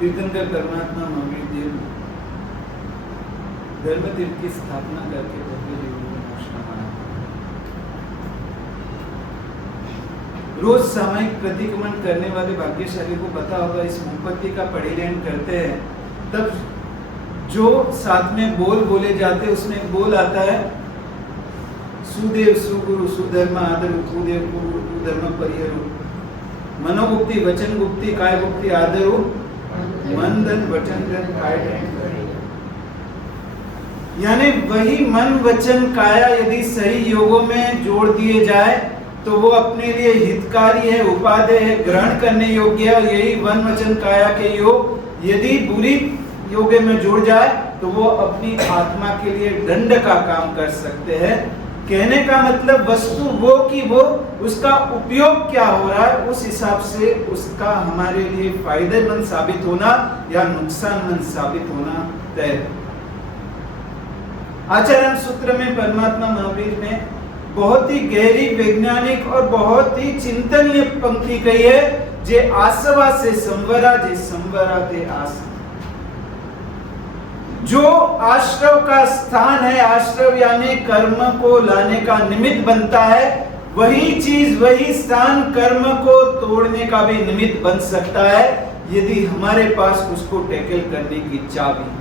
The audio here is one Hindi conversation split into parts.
तीर्थंकर परमात्मा महावीर देव धर्म तीर्थ की स्थापना करके भव्य जीवन में आश्रम आया। रोज सामयिक प्रतिक्रमण करने वाले भाग्यशाली को पता होगा, इस मुक्ति का परिणयन करते हैं तब जो साथ में बोल बोले जाते हैं उसमें एक बोल आता है, सुदेव सुगुरु सुधर्म आदर कुदेव कुधर्म परिहरु, मनोगुप्ति वचन गुप्ति काय गुप्ति आदरु, मन धन वचन धन काय धन। यानी वही मन वचन काया यदि सही योगों में जोड़ दिए जाए तो वो अपने लिए हितकारी है, उपादेय है, ग्रहण करने योग्य है। यही मन वचन काया के योग यदि बुरी योगे में जुड़ जाए तो वो अपनी आत्मा के लिए दंड का काम कर सकते हैं। कहने का मतलब वस्तु वो कि वो उसका उपयोग क्या हो रहा है, उस हिसाब से उसका हमारे लिए फायदेमंद साबित होना या नुकसानमंद साबित होना तय। आचरण सूत्र में परमात्मा महावीर ने बहुत ही गहरी वैज्ञानिक और बहुत ही चिंतनीय पंक्ति कही है, जे आसवा से संवरा, जे संवरा ते आस। जो आश्रव का स्थान है, आश्रव यानी कर्म को लाने का निमित्त बनता है, वही चीज वही स्थान कर्म को तोड़ने का भी निमित्त बन सकता है यदि हमारे पास उसको टैकल करने की चाबी।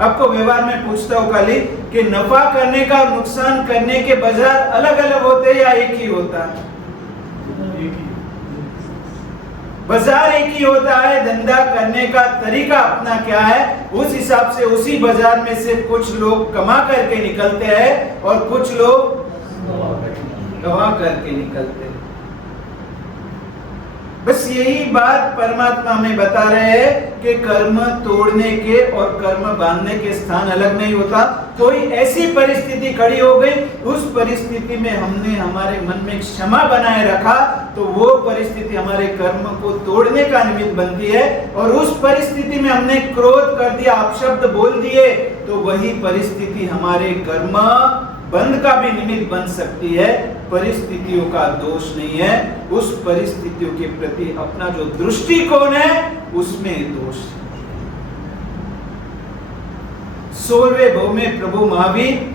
आपको व्यवहार में पूछता हूं खाली कि नफा करने का और नुकसान करने के बाजार अलग अलग होते हैं या एक ही होता है? बाजार एक ही होता है, धंधा करने का तरीका अपना क्या है, उस हिसाब से उसी बाजार में से कुछ लोग कमा करके निकलते हैं और कुछ लोग गवा करके निकलते हैं। बस यही बात परमात्मा में बता रहे हैं कि कर्म तोड़ने के और कर्म बांधने के स्थान अलग नहीं होता। कोई ऐसी परिस्थिति खड़ी हो गई, उस परिस्थिति में हमने हमारे मन में क्षमा बनाए रखा तो वो परिस्थिति हमारे कर्म को तोड़ने का निमित्त बनती है। और उस परिस्थिति में हमने क्रोध कर दिया, अपशब्द बोल दिए, तो वही परिस्थिति हमारे कर्म बंद का भी निमित्त बन सकती है। परिस्थितियों का दोष नहीं है, उस परिस्थितियों के प्रति अपना जो दृष्टिकोण है उसमें दोष है। 16वें भव में प्रभु महावीर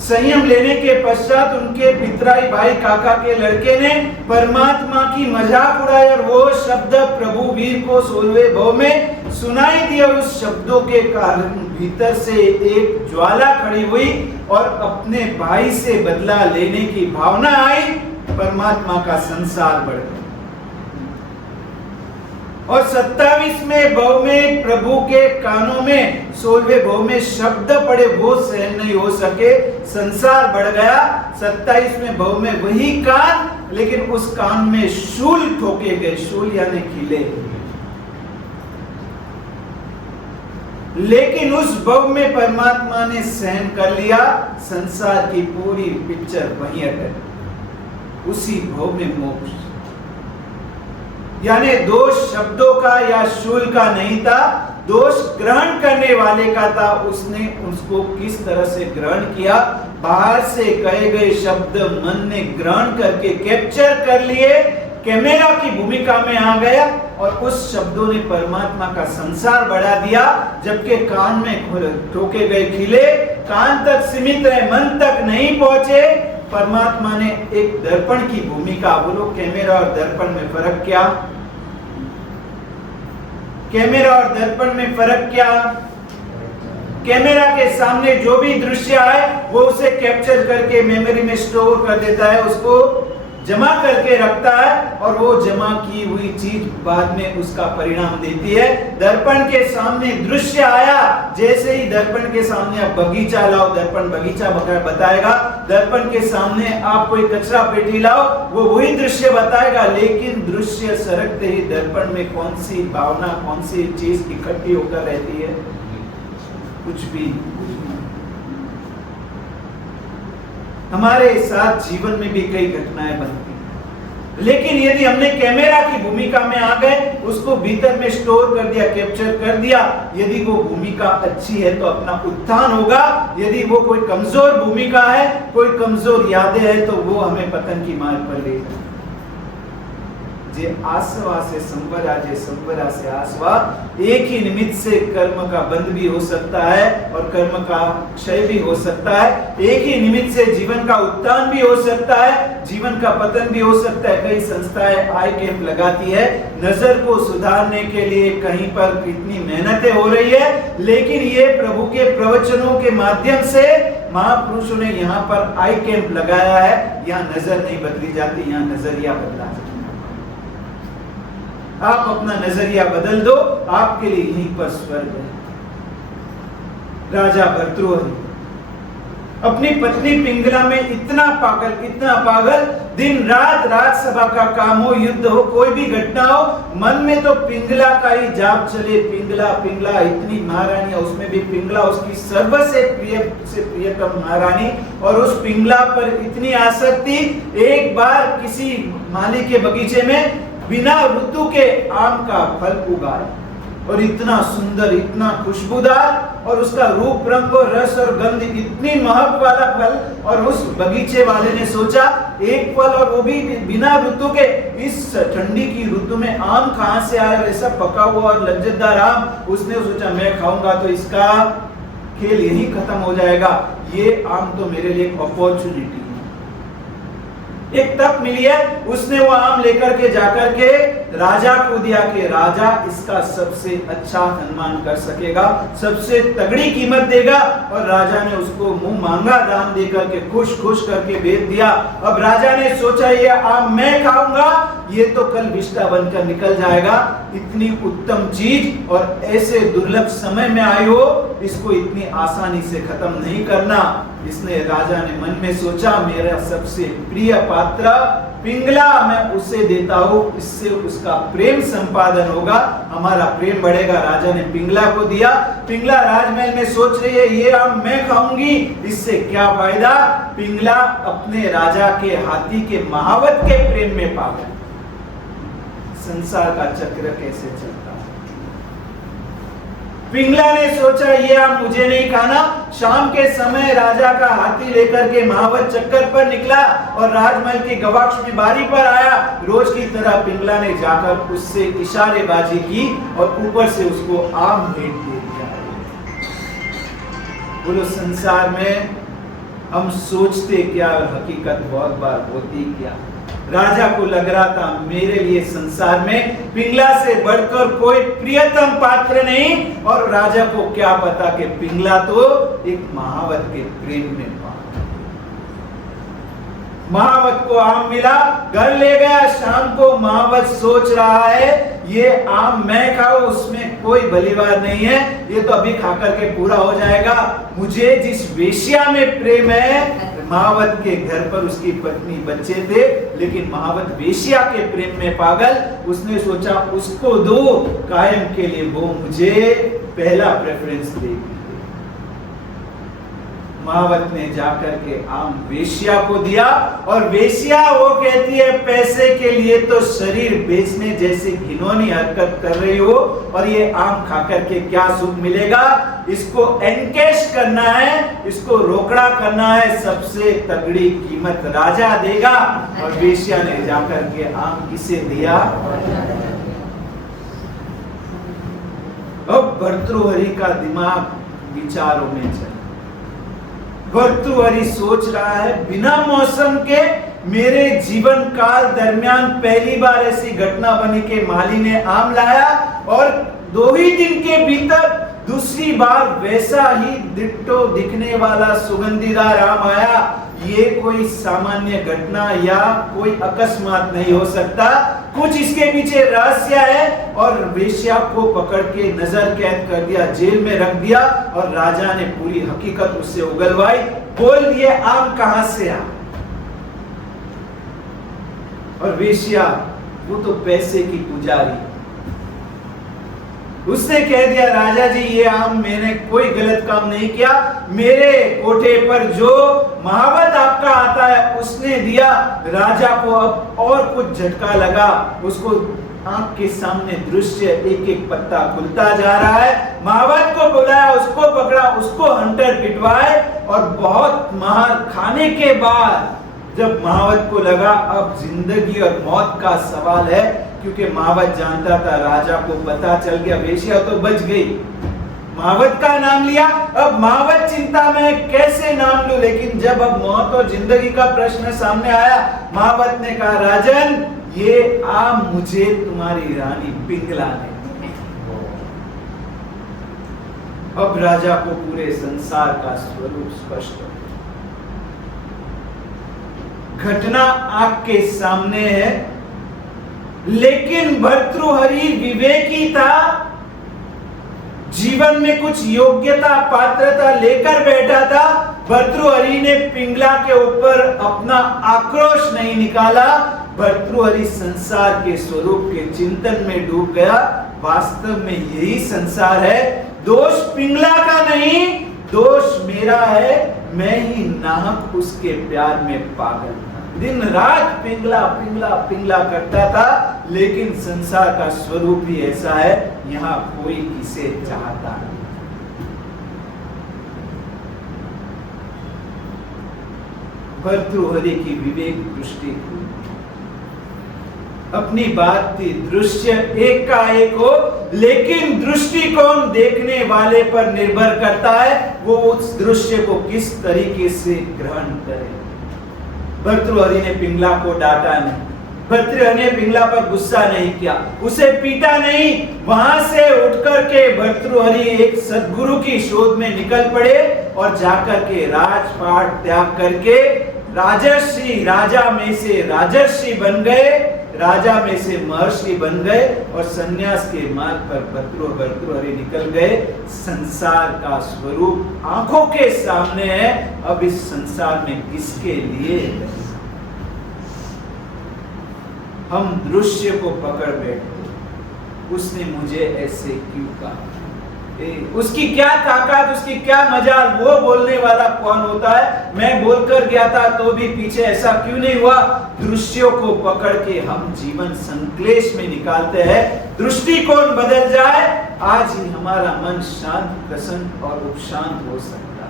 संयम लेने के पश्चात उनके पितराई भाई काका के लड़के ने परमात्मा की मजाक उड़ाई और वो शब्द प्रभु वीर को 16वें भव में सुनाई दिया। उस शब्दों के कारण भीतर से एक ज्वाला खड़ी हुई और अपने भाई से बदला लेने की भावना आई। परमात्मा का संसार बढ़ गया। और 27वें भव में प्रभु के कानों में 16वें भव में शब्द पड़े, वो सहन नहीं हो सके, संसार बढ़ गया। 27वें भव में वही कान, लेकिन उस कान में शूल ठोके गए। शूल यानी किले। लेकिन उस भव में परमात्मा ने सहन कर लिया। संसार की पूरी पिक्चर वहीं अटक, उसी भव में मोक्ष। यानी दोष शब्दों का या शूल का नहीं था, दोष ग्रहण करने वाले का था। उसने उसको किस तरह से ग्रहण किया, बाहर से कहे गए शब्द मन ने ग्रहण करके कैप्चर कर लिए, कैमरा की भूमिका में आ गया और उस शब्दों ने परमात्मा का संसार बढ़ा दिया। जबकि कान में ठोके गए खिले, कान तक सीमित रहे, मन तक नहीं पहुंचे। परमात्मा ने एक दर्पण की भूमिका। बोलो, कैमरा और दर्पण में फर्क क्या? कैमरा और दर्पण में फर्क क्या? कैमरा के सामने जो भी दृश्य आए वो उसे कैप्चर करके मेमोरी में स्टोर कर देता है, उसको जमा करके रखता है और वो जमा की हुई चीज बाद में उसका परिणाम देती है। दर्पण के सामने दृश्य आया, जैसे ही दर्पण के सामने आप बगीचा लाओ, दर्पण बगीचा बताएगा। दर्पण के सामने आप कोई कचरा पेटी लाओ, वो वही दृश्य बताएगा। लेकिन दृश्य सरकते ही दर्पण में कौन सी भावना, कौन सी चीज इकट्ठी होकर रहती है? कुछ भी। हमारे साथ जीवन में भी कई घटनाएं बनती हैं, लेकिन यदि हमने कैमरा की भूमिका में आ गए, उसको भीतर में स्टोर कर दिया, कैप्चर कर दिया, यदि वो भूमिका अच्छी है तो अपना उत्थान होगा। यदि वो कोई कमजोर भूमिका है, कोई कमजोर यादें हैं, तो वो हमें पतन की मार पर ले जाए। जे आसवा से संवरा, जे संवरा से आसवा। एक ही निमित्त से कर्म का बंध भी हो सकता है और कर्म का क्षय भी हो सकता है। एक ही निमित्त से जीवन का उत्थान भी हो सकता है, जीवन का पतन भी हो सकता है। कई संस्थाएं आई कैंप लगाती है नजर को सुधारने के लिए, कहीं पर कितनी मेहनतें हो रही है, लेकिन ये प्रभु के प्रवचनों के माध्यम से महापुरुषों ने यहाँ पर आई कैंप लगाया है। यहाँ नजर नहीं बदली जाती, यहाँ नजरिया बदला जाता है। आप अपना नजरिया बदल दो, आपके लिए यहीं पर स्वर्ग है। राजा भर्तृहरि अपनी पत्नी पिंगला में इतना पागल, दिन रात राजसभा का काम हो, युद्ध हो, कोई भी घटना हो, मन में तो पिंगला का ही जाप चले। पिंगला पिंगला, इतनी महारानी, उसमें भी पिंगला उसकी सर्वसे प्रियतम महारानी, और उस पिंगला पर इतनी आसक्ति। एक बार किसी माली के बगीचे में बिना ऋतु के आम का फल उगाया, और इतना सुंदर, इतना खुशबूदार, और उसका रूप रंग और रस और गंध, इतनी महक वाला फल। और उस बगीचे वाले ने सोचा एक फल, और वो भी बिना ऋतु के, इस ठंडी की ऋतु में आम कहां से आया, ऐसा पका हुआ और लज्जतदार आम। उसने सोचा मैं खाऊंगा तो इसका खेल यही खत्म हो जाएगा, ये आम तो मेरे लिए एक अपॉर्चुनिटी, एक तक मिली है। उसने वो आम लेकर के जाकर के राजा को दिया कि राजा इसका सबसे अच्छा सम्मान कर सकेगा, सबसे तगड़ी कीमत देगा। और राजा ने उसको मुंह मांगा दाम देकर के खुश करके भेज दिया। अब राजा ने सोचा ये आम मैं खाऊंगा, ये तो कल विष्टा बनकर निकल जाएगा। इतनी उत्तम चीज और ऐसे दुर्लभ समय में आई हो, इसको इतनी आसानी से खत्म नहीं करना। इसने राजा ने मन में सोचा मेरा सबसे प्रिय पात्र पिंगला, मैं उसे देता हूं, इससे उसका प्रेम संपादन होगा, हमारा प्रेम बढ़ेगा। राजा ने पिंगला को दिया। पिंगला राजमहल में सोच रही है ये आम मैं खाऊंगी, इससे क्या फायदा। पिंगला अपने राजा के हाथी के महावत के प्रेम में पागल। संसार का चक्र कैसे चलता है। पिंगला ने सोचा ये आम मुझे नहीं खाना। शाम के समय राजा का हाथी लेकर के महावत चक्कर पर निकला और राजमहल की गवाक्ष में बारी पर आया। रोज की तरह पिंगला ने जाकर उससे इशारेबाजी की और ऊपर से उसको आम भेंट दे दिया। बोलो संसार में हम सोचते क्या और हकीकत बहुत बार होती क्या। राजा को लग रहा था मेरे लिए संसार में पिंगला से बढ़कर कोई प्रियतम पात्र नहीं, और राजा को क्या पता कि पिंगला तो एक महावत के प्रेम में पा। महावत को आम मिला, घर ले गया। शाम को महावत सोच रहा है ये आम मैं खाऊं, उसमें कोई भलीवार नहीं है, ये तो अभी खाकर के पूरा हो जाएगा। मुझे जिस वेश्या में प्रेम है, महावत के घर पर उसकी पत्नी बच्चे थे, लेकिन महावत वेश्या के प्रेम में पागल। उसने सोचा उसको दो कायम के लिए, वो मुझे पहला प्रेफरेंस देगी। महावत ने जाकर के आम वेश्या को दिया, और वेश्या वो कहती है पैसे के लिए तो शरीर बेचने जैसी घिनौनी हरकत कर रही हो, और ये आम खाकर के क्या सुख मिलेगा। इसको एनकैश करना है, इसको रोकड़ा करना है, सबसे तगड़ी कीमत राजा देगा। और वेश्या ने जाकर के आम किसे दिया। अब भर्तृहरि का दिमाग विचारों में चला। भर्तृहरि सोच रहा है बिना मौसम के मेरे जीवन काल दरमियान पहली बार ऐसी घटना बनी कि माली ने आम लाया, और 2 ही दिन के भीतर दूसरी बार वैसा ही डिट्टो दिखने वाला सुगंधीदार आम आया। ये कोई सामान्य घटना या कोई अकस्मात नहीं हो सकता, कुछ इसके पीछे रहस्य है। और वेश्या को पकड़ के नजर कैद कर दिया, जेल में रख दिया, और राजा ने पूरी हकीकत उससे उगलवाई। बोल दिए आम कहां से आ। और वेश्या वो तो पैसे की पुजारी, उसने कह दिया राजा जी ये आम मैंने कोई गलत काम नहीं किया, मेरे कोठे पर जो महावत आपका आता है उसने दिया। राजा को अब और कुछ झटका लगा, उसको आंख के सामने दृश्य एक एक पत्ता खुलता जा रहा है। महावत को बुलाया, उसको पकड़ा, उसको हंटर पिटवाए, और बहुत मार खाने के बाद जब महावत को लगा अब जिंदगी और मौत का सवाल है, क्योंकि महावत जानता था राजा को पता चल गया, वेश्या तो बच गई, महावत का नाम लिया। अब महावत चिंता में कैसे नाम लूं, लेकिन जब अब मौत और जिंदगी का प्रश्न सामने आया, महावत ने कहा राजन ये मुझे तुम्हारी रानी पिंगला ने। अब राजा को पूरे संसार का स्वरूप स्पष्ट हो, घटना आंख के सामने है, लेकिन भर्तृहरि विवेकी था, जीवन में कुछ योग्यता पात्रता लेकर बैठा था। भर्तृहरि ने पिंगला के ऊपर अपना आक्रोश नहीं निकाला, भर्तृहरि संसार के स्वरूप के चिंतन में डूब गया। वास्तव में यही संसार है, दोष पिंगला का नहीं, दोष मेरा है, मैं ही नाहक उसके प्यार में पागल था। दिन रात पिंगला पिंगला पिंगला करता था, लेकिन संसार का स्वरूप ही ऐसा है, यहां कोई किसे चाहता नहीं। भर्तृहरि की विवेक दृष्टि अपनी बात थी, दृश्य एक का एक हो, लेकिन दृष्टिकोण देखने वाले पर निर्भर करता है, वो उस दृश्य को किस तरीके से ग्रहण करे। भर्तृहरि ने पिंगला को डांटा नहीं, भर्तृहरि ने पिंगला पर गुस्सा नहीं किया, उसे पीटा नहीं। वहां से उठकर के भर्तृहरि एक सद्गुरु की शोध में निकल पड़े और जाकर के राजपाट त्याग करके राजर्षि, राजा में से राजर्षि बन गए, राजा में से महर्षि बन गए और सन्यास के मार्ग पर भर्तृहरि निकल गए। संसार का स्वरूप आंखों के सामने है, अब इस संसार में किसके लिए हम दृश्य को पकड़ बैठे, उसने मुझे ऐसे क्यों कहा, उसकी क्या ताकत, उसकी क्या मजाल, वो बोलने वाला कौन होता है। मैं बोलकर गया था तो भी पीछे ऐसा क्यों नहीं हुआ। दृश्यों को पकड़ के हम जीवन संक्लेश में निकालते हैं। दृष्टिकोण बदल जाए, आज ही हमारा मन शांत, प्रसन्न और उपशांत हो सकता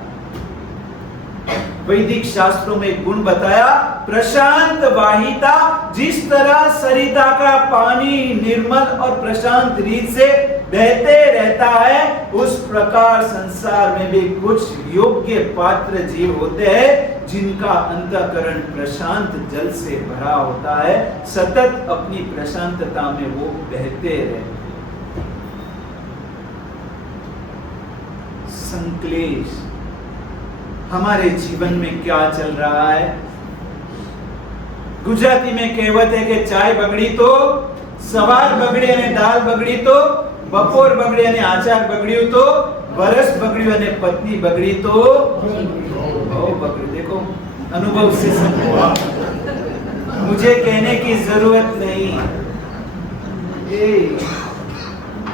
है। वैदिक शास्त्रों में गुण बताया, प्रशांत वाहिता, जिस तरह सरिता का पानी निर्मल और प्रशांत रीत से बहते रहता है, उस प्रकार संसार में भी कुछ योग्य पात्र जीव होते हैं जिनका अंतःकरण प्रशांत जल से भरा होता है, सतत अपनी प्रशांतता में वो बहते रहते। संक्लेश हमारे जीवन में क्या चल रहा है। गुजराती में कहावत है कि चाय बगड़ी तो सवार बगड़े ने दाल बगड़ी तो बपोर बगड़ी ने आचार बगड़ी तो वरस बगड़ी ने पत्नी बगड़ी तो बगड़ी। देखो अनुभव से समझो, मुझे कहने की जरूरत नहीं।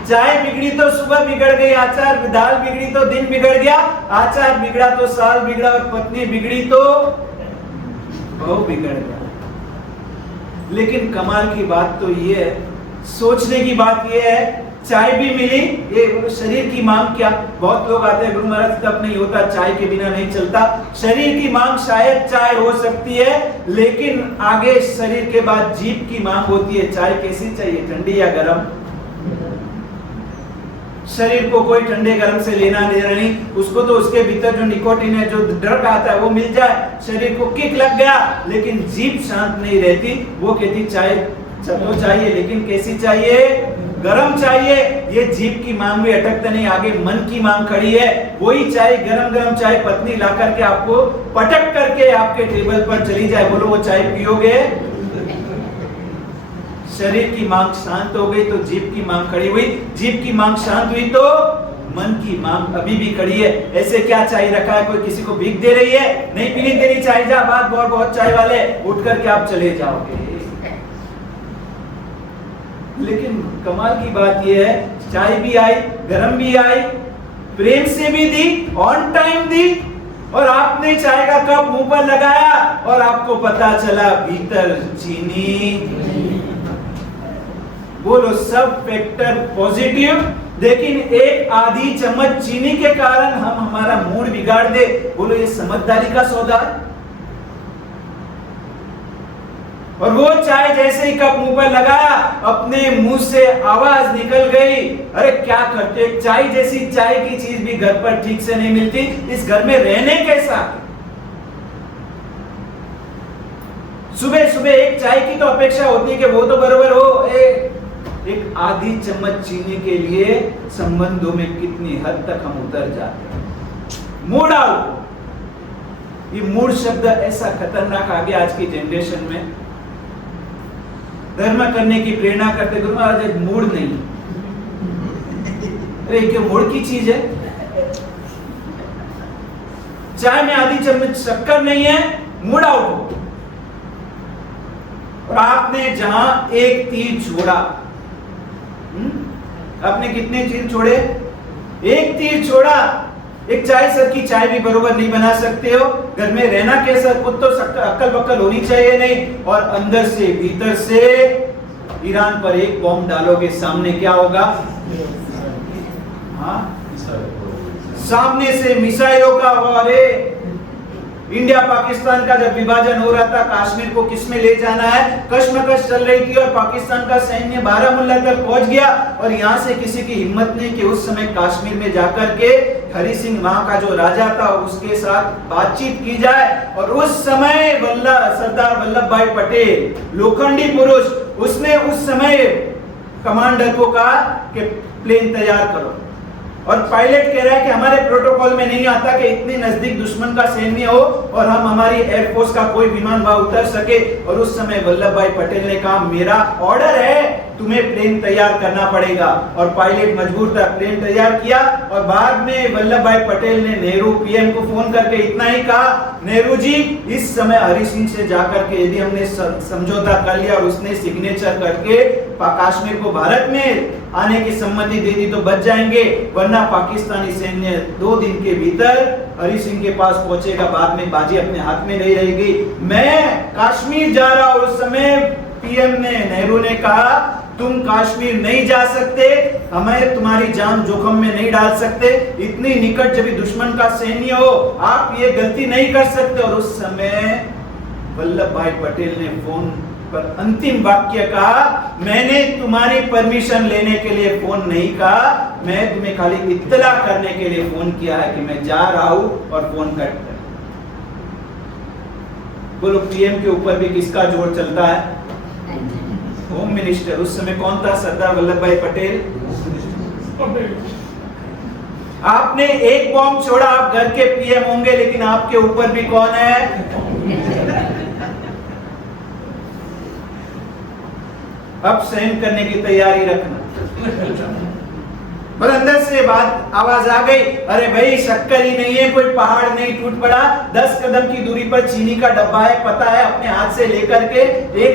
चाय बिगड़ी तो सुबह बिगड़ गई, आचार, दाल बिगड़ी तो दिन बिगड़ गया, आचार बिगड़ा तो साल बिगड़ा और पत्नी बिगड़ी तो बहु बिगड़ गया। लेकिन कमाल की बात तो ये है, सोचने की बात ये है, चाय भी मिली, ये शरीर की मांग क्या, बहुत लोग आते हैं गुरु महाराज तब नहीं होता, चाय के बिना नहीं चलता। शरीर की मांग शायद चाय हो सकती है, लेकिन आगे शरीर के बाद जीभ की मांग होती है। चाय कैसी चाहिए, ठंडी या गर्म? शरीर को कोई ठंडे गर्म से लेना देना नहीं, उसको तो उसके भीतर जो निकोटिन है, जो ड्रग आता है वो मिल जाए, शरीर को किक लग गया। लेकिन जीभ शांत नहीं रहती, वो कहती चाय तो चाहिए, लेकिन कैसी चाहिए, गरम चाहिए। ये जीभ की मांग भी अटकता नहीं, आगे मन की मांग खड़ी है, वही चाय, गरम गरम चाय पत्नी ला करके आपको पटक करके आपके टेबल पर चली जाए, बोलो वो चाय पियोगे? शरीर की मांग शांत हो गई तो जीभ की मांग खड़ी हुई, जीभ की मांग शांत हुई तो मन की मांग अभी भी खड़ी है। ऐसे क्या चाय रखा है, कोई किसी को भीख दे रही है? नहीं पीनी तेरी चाय, जा बात बहुत बहुत चाय वाले, उठ करके आप चले जाओगे। लेकिन कमाल की बात यह है, चाय भी आई, गरम भी आई, प्रेम से भी दी, ऑन टाइम दी, और आपने चाय का कप मुंह पर लगाया और आपको पता चला भीतर चीनी। बोलो सब फैक्टर पॉजिटिव, लेकिन एक आधी चम्मच चीनी के कारण हम हमारा मूड बिगाड़ दे, बोलो ये समझदारी का सौदा? और वो चाय जैसे ही कप मुंह पर लगाया, अपने मुंह से आवाज निकल गई, अरे क्या करते, एक चाय जैसी चाय की चीज भी घर पर ठीक से नहीं मिलती, इस घर में रहने कैसा। सुबह सुबह एक चाय की तो अपेक्षा होती है कि वो तो बराबर हो। एक आधी चम्मच चीनी के लिए संबंधों में कितनी हद तक हम उतर जाते हैं। मूड आउट, ये मूड शब्द ऐसा खतरनाक आ गया आज की जनरेशन में। धर्म करने की प्रेरणा करते, गुरु महाराज मूड नहीं, अरे क्या मूड की चीज है। चाय में आधी चम्मच शक्कर नहीं है, मूड आउट। और आपने जहां एक तीर छोड़ा, आपने कितने तीर छोड़े, एक तीर छोड़ा। एक चाय सर की चाय भी बरोबर नहीं बना सकते हो, घर में रहना कैसा, खुद तो अक्ल बक्कल होनी चाहिए नहीं, और अंदर से भीतर से ईरान पर एक बॉम्ब डालोगे, सामने क्या होगा, हाँ सामने से मिसाइलों का। अरे इंडिया पाकिस्तान का जब विभाजन हो रहा था, कश्मीर को किसमें ले जाना है, कश्मकश चल रही थी, और पाकिस्तान का सैन्य बारामूला तक पहुंच गया, और यहां से किसी की हिम्मत नहीं कि उस समय कश्मीर में जाकर के हरि सिंह वहां का जो राजा था उसके साथ बातचीत की जाए। और उस समय सरदार वल्लभ भाई पटेल, लोखंडी पुरुष, उसने उस समय कमांडर को कहा कि प्लेन तैयार करो, और पायलट कह रहा है कि हमारे प्रोटोकॉल में नहीं आता कि इतने नजदीक दुश्मन का सैन्य हो और हम हमारी एयरफोर्स का कोई विमान वहां उतर सके। और उस समय वल्लभ भाई पटेल ने कहा मेरा ऑर्डर है, तुम्हें प्लेन तैयार करना पड़ेगा। और पायलट मजबूर था, प्लेन तैयार किया। और बाद में वल्लभ भाई पटेल ने नेहरू पीएम को फोन करके इतना ही कहा, नेहरू जी इस समय हरि सिंह से जाकर के यदि हमने समझौता कर लिया और उसने सिग्नेचर करके कश्मीर को भारत में आने की सम्मति दे दी तो बच जाएंगे, वरना पाकिस्तानी सैन्य 2 दिन के भीतर हरि सिंह के पास पहुंचेगा, बाद में बाजी अपने हाथ में नहीं रहेगी। मैं कश्मीर जा रहा हूं। उस समय पीएम ने, नेहरू ने कहा तुम कश्मीर नहीं जा सकते, हमें तुम्हारी जान जोखिम में नहीं डाल सकते, इतनी निकट जब दुश्मन का सैन्य हो आप ये गलती नहीं कर सकते। और उस समय वल्लभ भाई पटेल ने फोन पर अंतिम वाक्य कहा, मैंने तुम्हारी परमिशन लेने के लिए फोन नहीं कहा, मैं तुम्हें खाली इत्तला करने के लिए फोन किया है कि मैं जा रहा हूं, और फोन कट कर। बोलो पीएम के ऊपर भी किसका जोर चलता है, होम मिनिस्टर। उस समय कौन था, सरदार वल्लभ भाई पटेल। आपने एक बॉम्ब छोड़ा, आप घर के पीएम होंगे, लेकिन आपके ऊपर भी कौन है, अब सहन करने की तैयारी रखना। पर अंदर से बात आवाज आ गई, अरे भाई शक्कर ही नहीं है, कोई पहाड़ नहीं टूट पड़ा, 10 कदम की दूरी पर चीनी का डब्बा है, पता है, अपने हाथ से लेकर के एक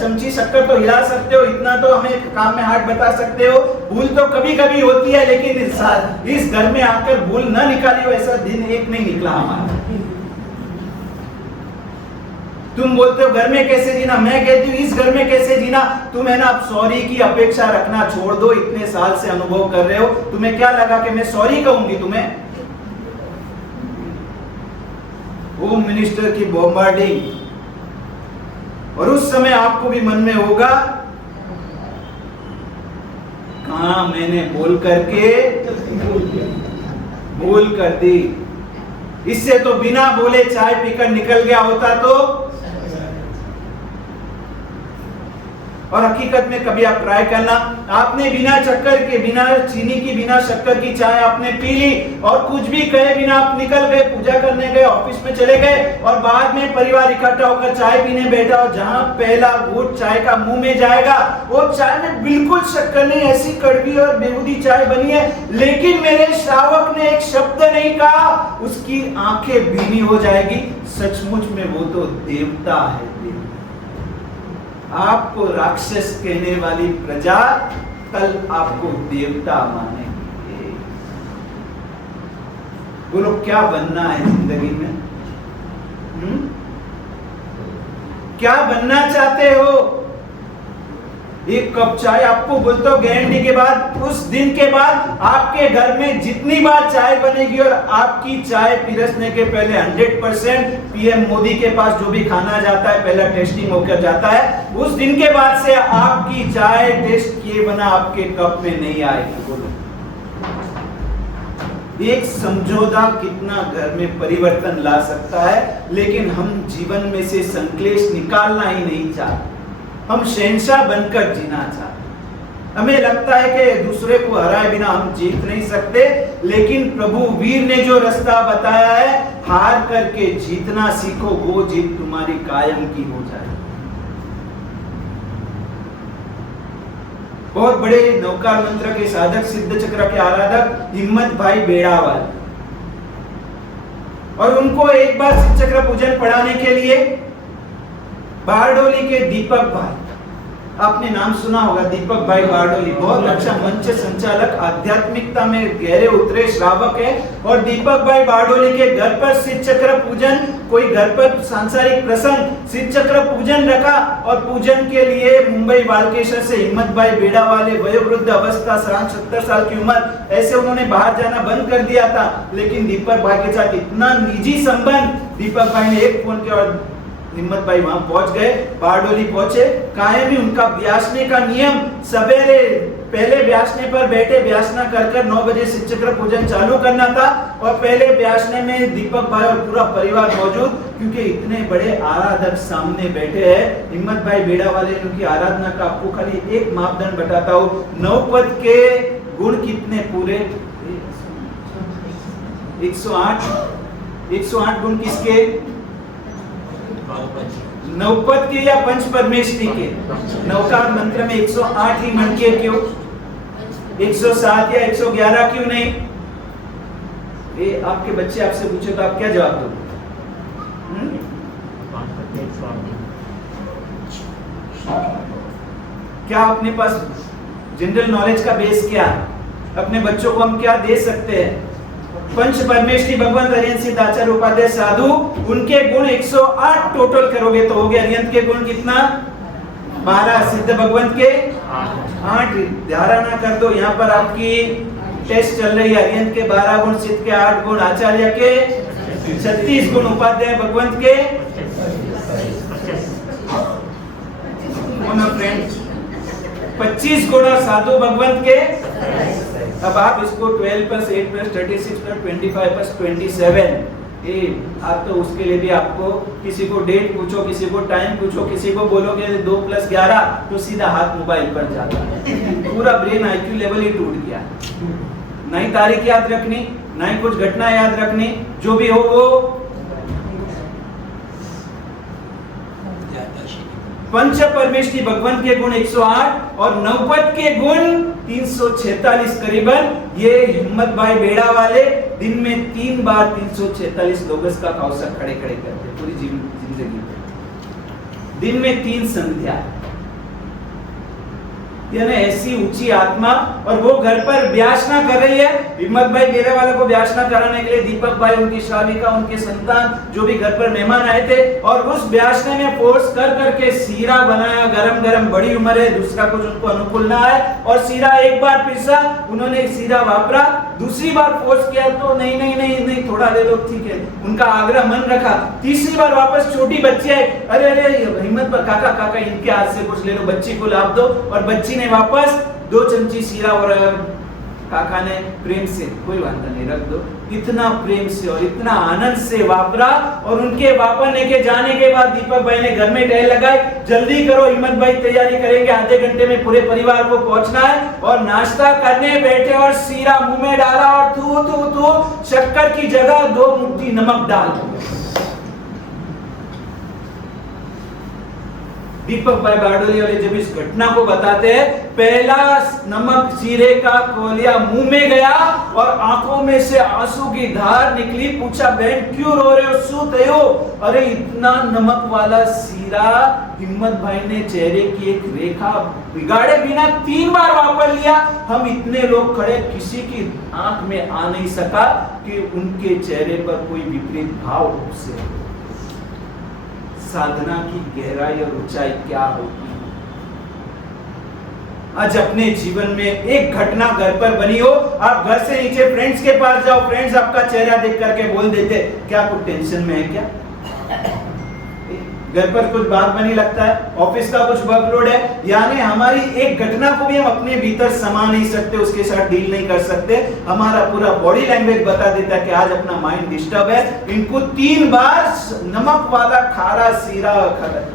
चमची शक्कर तो हिला सकते हो, इतना तो हमें काम में हाथ बता सकते हो। भूल तो कभी कभी होती है, लेकिन इस घर में आकर भूल न निकाली हो ऐसा दिन एक नहीं निकला हमारा। तुम बोलते हो घर में कैसे जीना, मैं कहती हूँ इस घर में कैसे जीना। तुम है ना, अब सॉरी की अपेक्षा रखना छोड़ दो, इतने साल से अनुभव कर रहे हो, तुम्हें क्या लगा कि मैं सॉरी कहूंगी तुम्हें। होम मिनिस्टर की बॉम्बार्डिंग, और उस समय आपको भी मन में होगा कहां मैंने बोल करके भूल कर दी, इससे तो बिना बोले चाय पीकर निकल गया होता तो। और हकीकत में कभी आप ट्राई करना, आपने बिना चक्कर के, बिना चीनी की, बिना शक्कर की चाय आपने पी ली, और कुछ भी कहे बिना आप निकल गए, पूजा करने गए, ऑफिस में चले गए, और बाद में परिवार इकट्ठा होकर चाय पीने बैठा, और जहां पहला घूंट चाय का मुंह में जाएगा वो चाय में बिल्कुल शक्कर नहीं, ऐसी कड़वी और बेहूदी चाय बनी है, लेकिन मेरे श्रावक ने एक शब्द नहीं कहा, उसकी आंखें भीनी हो जाएगी, सचमुच में वो तो देवता है। आपको राक्षस कहने वाली प्रजा कल आपको देवता मानेगी। बोलो क्या बनना है जिंदगी में, क्या बनना चाहते हो। एक कप चाय आपको बोलता हूं गारंटी के बाद, उस दिन के बाद आपके घर में जितनी बार चाय बनेगी और आपकी चाय पिरसने के पहले 100% पीएम मोदी के पास जो भी खाना जाता है पहला टेस्टिंग होकर जाता है, उस दिन के बाद से आपकी चाय टेस्ट किए बिना आपके कप में नहीं आएगी। बोलो, एक समझौता कितना घर में परिवर्तन ला सकता है, लेकिन हम जीवन में से संक्लेश निकालना ही नहीं चाहते। हम शहंशाह बनकर जीना चाहते। हमें लगता है कि दूसरे को हराए बिना हम जीत नहीं सकते, लेकिन प्रभु वीर ने जो रास्ता बताया है, हार करके जीतना सीखो, वो जीत तुम्हारी कायम की हो जाए। बहुत बड़े नौकार मंत्र के साधक, सिद्ध चक्र के आराधक हिम्मत भाई बेड़ावाल, और उनको एक बार सिद्ध चक्र पूजन पढ़ाने के लिए बारडोली के दीपक भाई, आपने नाम सुना होगा दीपक भाई बारडोली, बहुत अच्छा मंच संचालक, आध्यात्मिकता में गहरे उतरे श्रावक है। और दीपक भाई बारडोली के घर पर सिद्ध चक्र पूजन, कोई घर पर सांसारिक प्रसंग, सिद्ध चक्र पूजन रखा, और पूजन के लिए मुंबई बालकेश्वर से हिम्मत भाई बेड़ा वाले वयोवृद्ध अवस्था, 70 साल की उम्र, ऐसे उन्होंने बाहर जाना बंद कर दिया था। लेकिन दीपक भाई के साथ इतना निजी संबंध, दीपक भाई ने एक फोन किया और हिम्मत भाई वहां पहुंच गए, बारडोली पहुंचे। कायम ही उनका ब्यासने का नियम, सवेरे पहले ब्यासने पर बैठे ब्यासना कर 9 बजे सिद्ध चक्र पूजन चालू करना था, और पहले ब्यासने में दीपक भाई और पूरा परिवार मौजूद, क्योंकि इतने बड़े आराधक सामने बैठे हैं। हिम्मत भाई बेड़ा वाले उनकी आराधना का आपको खाली एक मापदंड बताता हूँ, नवपद के गुण कितने पूरे? 108 गुण किसके? नवपद के या पंच परमेष्ठी के? नवकार मंत्र में 108 ही मन के, क्यों 107 या 111 क्यों नहीं? ये आपके बच्चे आपसे पूछे तो आप क्या जवाब दोगे? क्या अपने पास जनरल नॉलेज का बेस क्या है? अपने बच्चों को हम क्या दे सकते हैं? पंच परमेष्ठी भगवंत अरिहंत सिद्ध आचार्य उपाध्याय साधु, उनके गुण 108 टोटल करोगे तो हो गया। अरिहंत के गुण कितना? 12, सिद्ध भगवंत के 8। धारणा कर दो, यहाँ पर आपकी टेस्ट चल रही है। अरिहंत के 12 गुण, सिद्ध के 8 गुण, आचार्य के 36 गुण, उपाध्याय भगवंत के फ्रेंड्स 25 गुण, और साधु भगवंत के। अब आप इसको 12 + 8 + 36 + 25 + 27, आप तो उसके लिए भी आपको किसी को डेट पूछो, किसी को टाइम पूछो, किसी को बोलोगे 2 + 11 तो सीधा हाथ मोबाइल पर जाता है। पूरा ब्रेन IQ लेवल ही टूट गया। नहीं तारीख याद रखनी, नहीं कुछ घटना याद रखनी, जो भी हो वो। पंच परमेष्ठी भगवंत के गुण 108 और नवपद के गुण 346 करीबन। ये हिम्मत भाई बेड़ा वाले दिन में 3 बार 346 लोगस का कौशल खड़े करते पूरी जिंदगी में। दिन में 3 संध्या, यानी ऐसी ऊंची आत्मा, और वो घर पर ब्यासना कर रही है। हिम्मत भाई बेड़ा वाले को ब्यासना कराने के लिए दीपक भाई, उनकी श्राविका, उनके संतान, जो भी घर पर मेहमान आए थे, और उस ब्यासने में फोर्स कर करके सीरा बनाया, गरम गरम, बड़ी उम्र है, दूसरा कुछ उनको अनुकूल ना है, और सीरा एक बार पिसा, उन्होंने सीरा वापरा, दूसरी बार फोर्स किया तो नहीं नहीं नहीं नहीं थोड़ा ले लो, ठीक है, उनका आग्रह मन रखा। तीसरी बार वापस छोटी बच्ची आई, अरे अरे हिम्मत पर काका काका इनके हाथ से कुछ ले लो, बच्ची को लाभ दो, और बच्ची ने वापस 2 चमची सीरा, और काका ने प्रेम से, कोई वांधा नहीं, रख दो, इतना प्रेम से और इतना आनंद से वापरा। और उनके वापरने के जाने के बाद दीपक भाई ने घर में टहल लगाई, जल्दी करो हिम्मत भाई तैयारी करेंगे, आधे घंटे में पूरे परिवार को पहुंचना है। और नाश्ता करने बैठे और सीरा मुंह में डाला और थू थू थू, शक्कर की जगह 2 मुट्ठी नमक डाल दो। दीपक भाई बारडोली वाले जब इस घटना को बताते हैं, पहला नमक सीरे का खोलिया मुंह में गया और आंखों में से आंसू की धार निकली। पूछा, बहन क्यों रो रहे हो, सू थे हो? अरे इतना नमक वाला सीरा हिम्मत भाई ने चेहरे की एक रेखा बिगाड़े बिना 3 बार वापर लिया। हम इतने लोग खड़े, किसी की आंख में आ नहीं सका कि उनके चेहरे पर कोई विपरीत भाव से। साधना की गहराई और ऊंचाई क्या होती है? आज अपने जीवन में एक घटना घर पर बनी हो, आप घर से नीचे फ्रेंड्स के पास जाओ, फ्रेंड्स आपका चेहरा देख करके बोल देते क्या कुछ टेंशन में है क्या, घर पर कुछ बात बनी लगता है, ऑफिस का कुछ वर्कलोड है, यानी हमारी एक घटना को भी हम अपने भीतर समा नहीं सकते, उसके साथ डील नहीं कर सकते। हमारा पूरा बॉडी लैंग्वेज बता देता है कि आज अपना माइंड डिस्टर्ब है। इनको 3 बार नमक वाला खारा सीरा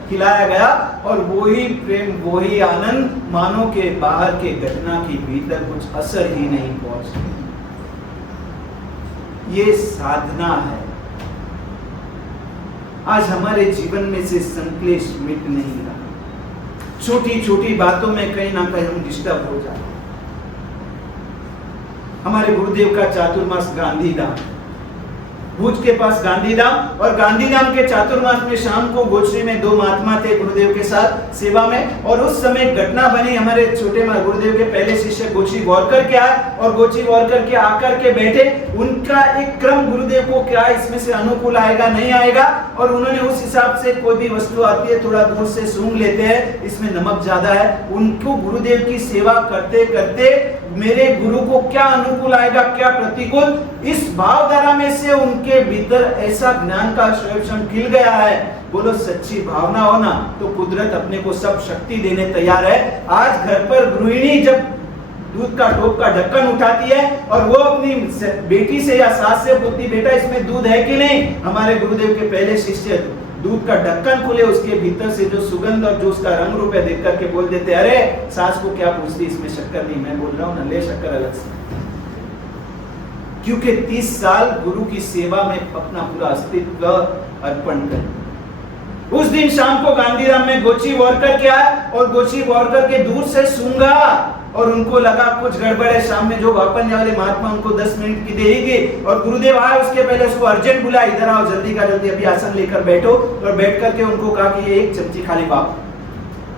खिलाया गया और वही प्रेम वही आनंद मानो के बाहर के घटना के भीतर कुछ असर ही नहीं पहुंच। ये साधना है। आज हमारे जीवन में से संक्लेश मिट नहीं रहा, छोटी छोटी बातों में कहीं ना कहीं हम डिस्टर्ब हो जाते। हमारे गुरुदेव का चातुर्मास गांधीधाम, भुज के पास गांधीधाम, और गांधीधाम के चातुर्मास में शाम को गोचरी में 2 महात्मा थे गुरुदेव के साथ सेवा में, और उस समय घटना बनी। हमारे छोटे गुरुदेव के पहले शिष्य गोची वॉरकर के आए और गोची वॉरकर के आकर के बैठे। उनका एक क्रम गुरुदेव को क्या इसमें से अनुकूल आएगा नहीं आएगा, और उन्होंने उस हिसाब से कोई भी वस्तु आती है थोड़ा दूर से सूंघ लेते हैं, इसमें नमक ज्यादा है। उनको गुरुदेव की सेवा करते करते मेरे गुरु को क्या अनुकूल आएगा क्या प्रतिकूल, इस भावधारा में से उनके भीतर ऐसा ज्ञान का स्वयं खिल गया है। बोलो सच्ची भावना हो ना तो कुदरत अपने को सब शक्ति देने तैयार है। आज घर पर गृहिणी जब दूध का टोप का ढक्कन उठाती है और वो अपनी बेटी से या सास से पूछती बेटा इसमें दूध है कि नहीं, हमारे गुरुदेव के पहले शिष्य दूध का ढक्कन खुले उसके भीतर से जो सुगंध और जो उसका रंग रूप है देख करके बोल देते अरे सास को क्या पूछती, इसमें शक्कर नहीं, मैं बोल रहा हूँ ना ले शक्कर अलग से। क्योंकि 30 साल गुरु की सेवा में अपना पूरा अस्तित्व अर्पण कर। उस दिन शाम को गांधीधाम में गोची वॉरकर के आए और गोची वॉरकर के दूर से सूंघा और उनको लगा कुछ गड़बड़ है। शाम में जो वापस वाले महात्मा उनको 10 मिनट की देगी और गुरुदेव आए उसके पहले उसको अर्जेंट बुला, इधर आओ जल्दी का जल्दी, अभी आसन लेकर बैठो। और बैठ करके उनको कहा कि ये 1 चमची खाली पाप,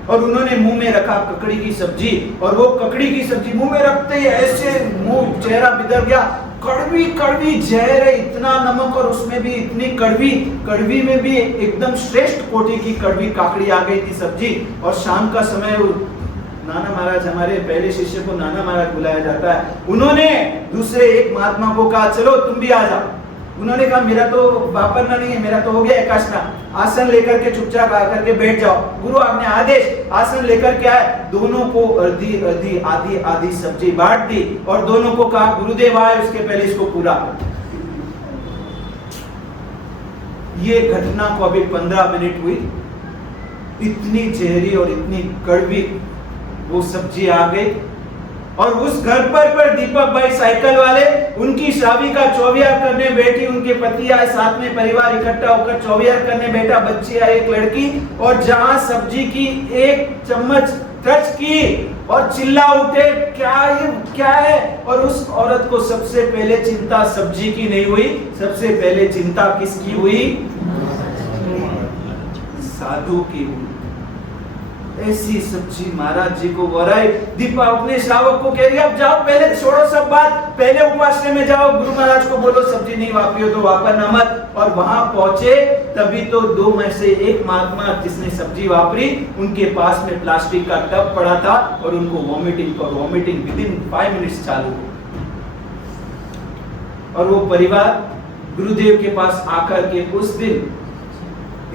और उन्होंने मुंह में रखा ककड़ी की सब्जी, और वो ककड़ी की सब्जी मुंह में रखते ही ऐसे मुंह चेहरा बिदर गया। कड़वी कड़वी जहर है, इतना नमक और उसमें भी इतनी कड़वी, कड़वी में भी एकदम श्रेष्ठ कोटि की कड़वी काकड़ी आ गई थी सब्जी। और शाम का समय नाना महाराज, हमारे पहले शिष्य को नाना महाराज बुलाया जाता है, उन्होंने दूसरे एक महात्मा को कहा चलो तुम भी आ जाओ। उन्होंने कहा मेरा तो वापरना नहीं है, मेरा तो हो गया एकाशना, आसन लेकर के चुपचाप आकर के बैठ जाओ। गुरु आपने आदेश, आसन लेकर के आए, दोनों को आधी आधी आधी आधी सब्जी बांट दी और दोनों को कहा गुरुदेव आए उसके पहले इसको पूरा कर। ये घटना को अभी 15 मिनट हुई, इतनी जहरी और इतनी कड़वी वो सब्जी आ गई। और उस घर पर दीपक भाई साइकिल वाले उनकी शादी का चौवियार करने बैठी, उनके पति आए, साथ में परिवार इकट्ठा होकर चौवियार करने बैठा, बच्ची आई 1 लड़की, और जहां सब्जी की 1 चम्मच टच की और चिल्ला उठे क्या है। और उस औरत को सबसे पहले चिंता सब्जी की नहीं हुई, सबसे पहले चिंता किसकी हुई? साधु की हुई। ऐसी सब्जी महाराज जी को वराई। दीपा अपने श्रावक को कह रही अब जाओ, पहले छोड़ो सब बात, पहले उपासने में जाओ, गुरु महाराज को बोलो सब्जी नहीं वापरी हो तो वापरना मत। और वहां पहुंचे तभी तो 2 में से एक महात्मा जिसने सब्जी वापरी, उनके पास में प्लास्टिक का टब पड़ा था और उनको वॉमिटिंग विदिन 5 मिनट्स चालू। और वो परिवार गुरुदेव के पास आकर के उस दिन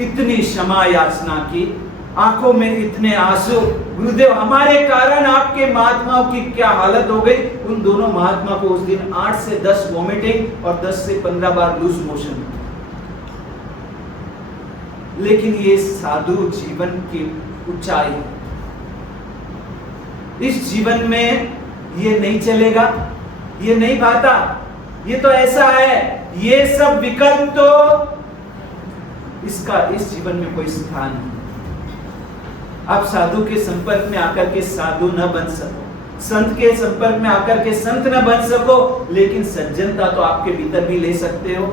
इतनी क्षमा याचना की, आंखों में इतने आंसू, गुरुदेव हमारे कारण आपके महात्माओं की क्या हालत हो गई। उन दोनों महात्मा को उस दिन 8 से 10 वॉमिटिंग और 10 से 15 बार लूज मोशन। लेकिन ये साधु जीवन की ऊंचाई, इस जीवन में ये नहीं चलेगा, ये नहीं पाता, ये तो ऐसा है, ये सब विकल्प तो इसका इस जीवन में कोई स्थान नहीं। आप साधु के संपर्क में आकर के साधु न बन सको, संत के संपर्क में आकर के संत न बन सको, लेकिन सज्जनता तो आपके भीतर भी ले सकते हो।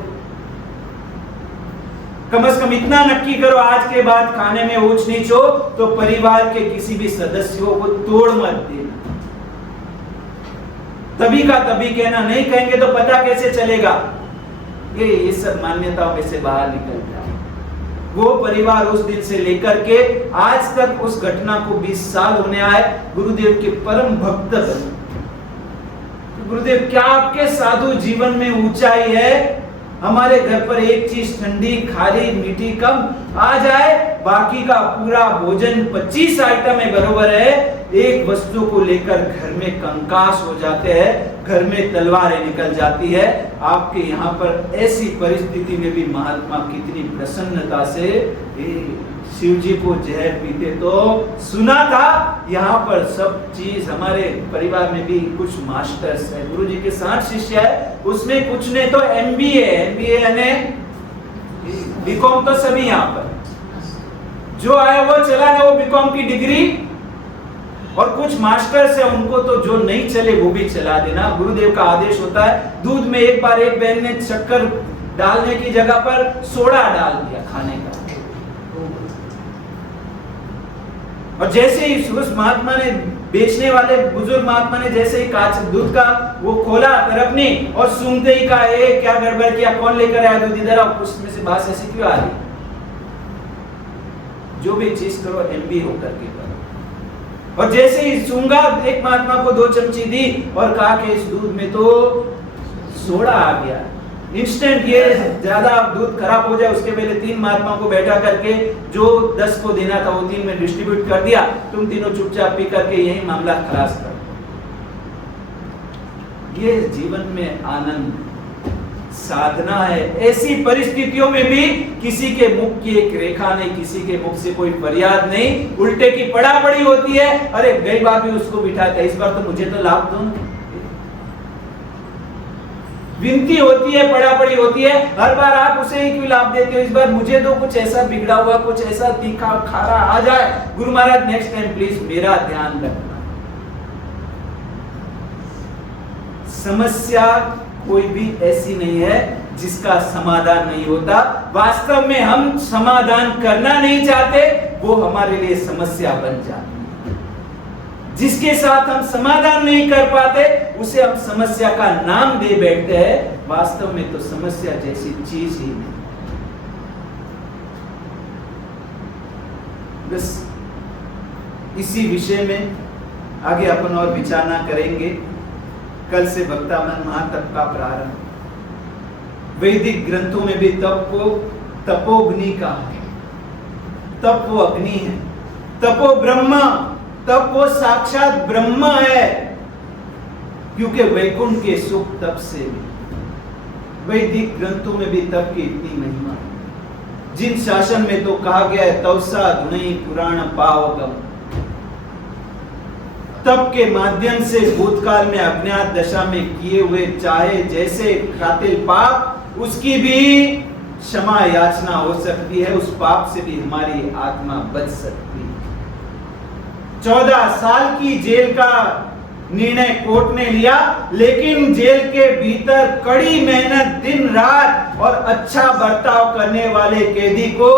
कम से कम इतना नक्की करो आज के बाद खाने में ऊंच नीच हो तो परिवार के किसी भी सदस्यों को तोड़ मत देना। तभी का तभी कहना, नहीं कहेंगे तो पता कैसे चलेगा। ये सब मान्यताओं में से बाहर निकल जाए। वो परिवार उस दिन से लेकर के आज तक उस घटना को 20 साल होने आए, गुरुदेव के परम भक्त बने। गुरुदेव क्या आपके साधु जीवन में ऊंचाई है? हमारे घर पर एक चीज ठंडी खारी मीठी कम आ जाए, बाकी का पूरा भोजन 25 आइटम है बरोबर है, एक वस्तु को लेकर घर में कंकास हो जाते हैं, घर में तलवारें निकल जाती है। आपके यहाँ पर ऐसी परिस्थिति में भी महात्मा कितनी प्रसन्नता से शिव जी को जहर पीते। तो सुना था यहाँ पर सब चीज, हमारे परिवार में भी कुछ मास्टर्स है, गुरु जी के 60 शिष्य है, उसमें कुछ ने तो एमबीए यानी बीकॉम, तो सभी यहाँ पर जो आए वो चला गया वो बीकॉम की डिग्री, और कुछ मास्टर्स है उनको तो जो नहीं चले वो भी चला देना। गुरुदेव का आदेश होता है, दूध में एक बार एक बहन ने शक्कर डालने की जगह पर सोडा डाल दिया खाने का, और जैसे ही उस महात्मा ने, बेचने वाले बुजुर्ग महात्मा ने जैसे ही कांच दूध का वो खोला तरफनी और सूंघते ही कहा, ए क्या गड़बड़ किया, कौन लेकर आया दूध इधर आओ, उसमें से बात ऐसी क्यों आ रही? जो भी चीज करो एमबी होकर के करो। और जैसे ही सूंघा, एक महात्मा को 2 चमची दी और कहा कि इस दूध में तो सोडा आ गया। इंस्टेंट ये ज्यादा दूध खराब हो जाए उसके पहले 3 महात्मा को बैठा करके जो 10 को देना था वो 3 में डिस्ट्रीब्यूट कर दिया, तुम तीनों चुपचाप पी करके यही मामला खलास कर। ये जीवन में आनंद साधना है। ऐसी परिस्थितियों में भी किसी के मुख की एक रेखा नहीं, किसी के मुख से कोई फरियाद नहीं, उल्टे की पड़ापड़ी होती है। अरे गई बार भी उसको बिठाता, इस बार तो मुझे तो लाभ दो ना। विनती होती है, पड़ापड़ी होती है, हर बार आप उसे ही क्यों लाभ देते हो, इस बार मुझे तो कुछ ऐसा बिगड़ा हुआ, कुछ ऐसा तीखा खारा आ जाए, Guru Maharaj next time please मेरा ध्यान रखना। समस्या कोई भी ऐसी नहीं है जिसका समाधान नहीं होता। वास्तव में हम समाधान करना नहीं चाहते, वो हमारे लिए समस्या बन जाती है। जिसके साथ हम समाधान नहीं कर पाते उसे हम समस्या का नाम दे बैठते हैं, वास्तव में तो समस्या जैसी चीज ही नहीं। बस इसी विषय में आगे अपन और विचारना करेंगे। कल से भक्तामन महातप का प्रारंभ। वैदिक ग्रंथों में भी तप को तपोग्नि का है। तप वो अग्नि है, तपो ब्रह्म, तप वो साक्षात ब्रह्म है, क्योंकि वैकुंठ के सुख तप से भी। वैदिक ग्रंथों में भी तप की इतनी महिमा है। जिन शासन में तो कहा गया है तवसा धुनई पुराण पावकम, तप के माध्यम से भूतकाल में अज्ञात दशा में किए हुए चाहे जैसे कातिल पाप, उसकी भी क्षमा याचना हो सकती है, उस पाप से भी हमारी आत्मा बच सकती है। 14 साल की जेल का निर्णय कोर्ट ने लिया, लेकिन जेल के भीतर कड़ी मेहनत दिन रात और अच्छा बर्ताव करने वाले कैदी को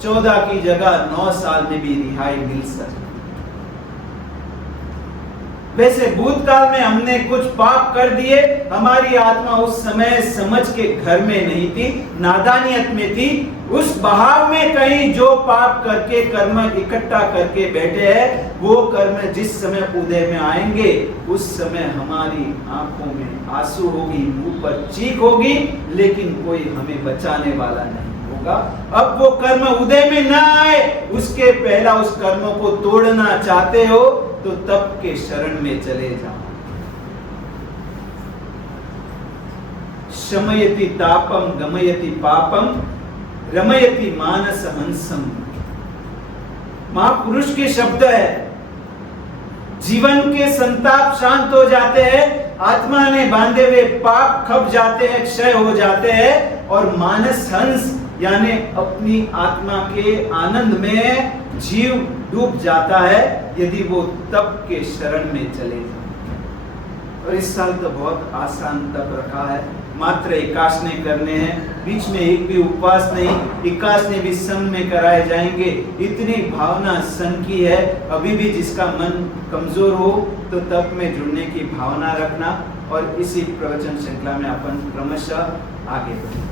14 की जगह 9 साल में भी रिहाई मिल सकती। वैसे भूतकाल में हमने कुछ पाप कर दिए, हमारी आत्मा उस समय समझ के घर में नहीं थी, नादानियत में थी। उस बहाव में कहीं जो पाप करके कर्म इकट्ठा करके बैठे हैं, वो कर्म जिस समय उदय में आएंगे उस समय हमारी आंखों में आंसू होगी, मुंह पर चीख होगी, लेकिन कोई हमें बचाने वाला नहीं होगा। अब वो कर्म उदय में ना आए, उसके पहला उस कर्म को तोड़ना चाहते हो तो तप के शरण में चले जाओ। शमयति तापम गमयति पापम रमयति मानस हंसम, महापुरुष के शब्द है। जीवन के संताप शांत हो जाते हैं, आत्मा ने बांधे हुए पाप खप जाते हैं, क्षय हो जाते हैं, और मानस हंस यानी अपनी आत्मा के आनंद में जीव डूब जाता है यदि वो तप के शरण में चले जाए। और इस साल तो बहुत आसान तप रखा है, मात्र 81 करने हैं, बीच में एक भी उपवास नहीं, 81 भी संग में कराए जाएंगे। इतनी भावना संग की है। अभी भी जिसका मन कमजोर हो तो तप में जुड़ने की भावना रखना, और इसी प्रवचन श्रृंखला में अपन क्रमशः आगे बढ़ें।